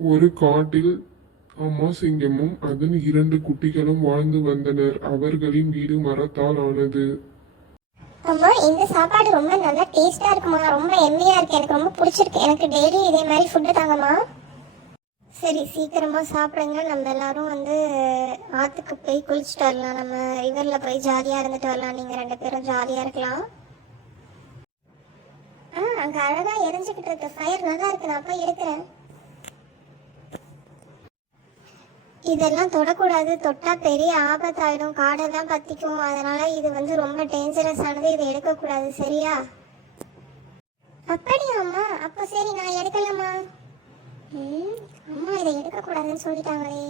ஒரு காட்டில் அம்மா சிங்கமும் அதன் 2 குட்டிகளும் வாழ்ந்து வந்தனர். அவர்களின் வீடு மரத்தால் ஆனது. அம்மா, இந்த சாப்பாடு ரொம்ப நல்லா டேஸ்டா இருக்குமா, ரொம்ப எம்மையா இருக்கு, எனக்கு ரொம்ப பிடிச்சிருக்கு. எனக்கு டெய்லி இதே மாதிரி ஃபுட்டு தாங்கம்மா. சரி, சீக்கிரமா சாப்பிடுங்க. நம்ம எல்லாரும் ஆற்றுக்கு போய் குளிச்சுட்டு வரலாம். நம்ம ரிவரில் போய் ஜாலியாக இருந்துட்டு வரலாம். நீங்கள் 2 பேரும் ஜாலியாக இருக்கலாம். அங்கே அழகாக எரிஞ்சுக்கிட்டு இருக்க ஃபயர் நல்லா இருக்கு, நான் போய் எடுக்கிறேன். இதெல்லாம் தொடக்கூடாது, தொட்டா பெரிய ஆபத்தாயிடும், காடெல்லாம் பற்றிக்கும். அதனால் இது ரொம்ப டேஞ்சரஸ் ஆனது, இதை எடுக்கக்கூடாது, சரியா? அப்படியாம்மா? அப்போ சரி, நான் எடுக்கலாமா? அம்மா இதை எடுக்கக்கூடாதுன்னு சொல்லிட்டாங்களே.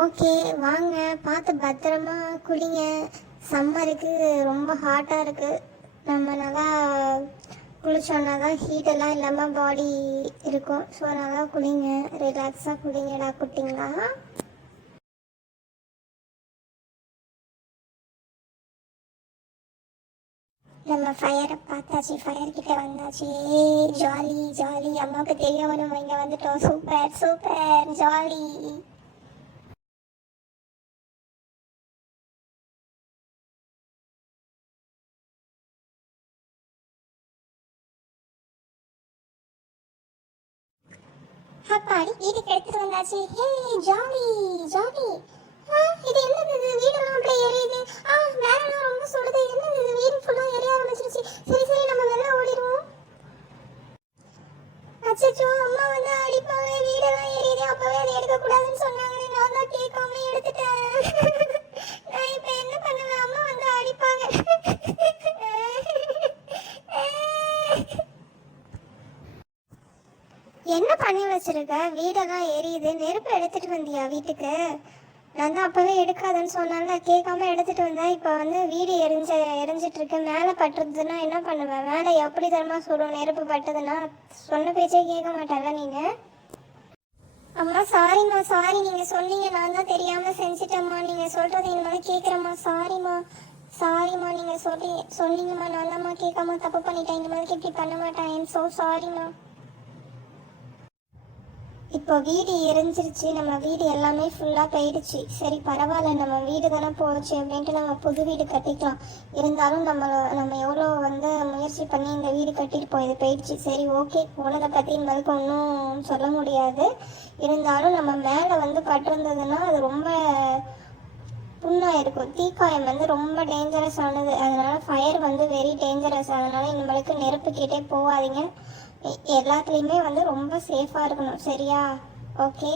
ஓகே, வாங்க, பார்த்து பத்திரமா குளிங்க. சம்மருக்கு ரொம்ப ஹாட்டாக இருக்குது. நம்ம நல்லா குளிச்சோன்னா தான் ஹீட்டெல்லாம் இல்லாமல் பாடி இருக்கும். ஸோ நல்லா குளிங்க, ரிலாக்ஸாக குளிங்கடா குட்டிங்களா. நம்ம ஃபயரை பார்த்தாச்சு, ஃபயர் கிட்ட வந்தாச்சு. ஜாலி ஜாலி, அம்மாவுக்கு தெரியாம நம்ம இங்கே வந்துட்டோம். Super super jolly. அப்பாடி, வீட்டுக்கு எடுத்துட்டு வந்தாச்சு. ஹே ஜாலி ஜாலி. இது என்னது, வீடெல்லாம் அப்படியே எரியுது. வேறெல்லாம் ரொம்ப சுடுது. என்னது இது, வீடு ஃபுல்லாக எரிய ஆரம்பிச்சிருச்சு. சரி சரி, நம்ம வெளில ஓடிடுவோம். அச்சோ, அம்மா அடிப்பாங்க, வீடெல்லாம் எரியுது. அப்பவே அதை எடுக்கக்கூடாதுன்னு சொன்னாங்க, நான் தான் கேட்காம எடுத்துட்டேன். நான் இப்போ என்ன பண்ணுவேன், அம்மா அடிப்பாங்க. என்ன பண்ணி வச்சிருக்க, வீடெல்லாம் எரியுது, நெருப்பு எடுத்துட்டு வந்தியா வீட்டுக்கு? நான் தான் அப்போவே எடுக்காதுன்னு சொன்னால, கேட்காம எடுத்துகிட்டு வந்தேன். இப்போ வீடு எரிஞ்சிட்டு இருக்கு. மேலே பட்டுறதுன்னா என்ன பண்ணுவேன்? மேலே எப்படி தரமா சொல்லும், நெருப்பு பட்டதுன்னா? சொன்ன பேச்சே கேட்க மாட்டாங்க நீங்கள். அம்மா சாரிம்மா, சாரி, நீங்கள் சொன்னீங்க, நான் தான் தெரியாமல் செஞ்சிட்டேம்மா. நீங்கள் சொல்கிறது இனிமேல் கேட்குறேம்மா. சாரிம்மா சாரிம்மா, நீங்கள் சொன்னீங்கம்மா, நான் தான்மா கேட்காம தப்பு பண்ணிட்டேன். இனிமேல் இப்படி பண்ண மாட்டேன். ஐம் ஸோ சாரிம்மா. இப்போ வீடு எரிஞ்சிருச்சு, நம்ம வீடு எல்லாமே ஃபுல்லாக போயிடுச்சு. சரி பரவாயில்ல, நம்ம வீடு தானே போச்சு அப்படின்ட்டு நம்ம புது வீடு கட்டிக்கலாம். இருந்தாலும் நம்ம எவ்வளோ முயற்சி பண்ணி இந்த வீடு கட்டிட்டு போயிடுச்சு. சரி ஓகே, போனதை பற்றி இனிமேலுக்கு ஒன்றும் சொல்ல முடியாது. இருந்தாலும் நம்ம மேலே பட்டிருந்ததுன்னா அது ரொம்ப புண்ணாக இருக்கும். தீக்காயம் ரொம்ப டேஞ்சரஸ் ஆனது. அதனால் ஃபயர் வெரி டேஞ்சரஸ். அதனால் இனிமேலுக்கு நெருப்பு கிட்டே போகாதீங்க. எல்லாத்துலேயுமே ரொம்ப சேஃபாக இருக்கணும், சரியா? ஓகே.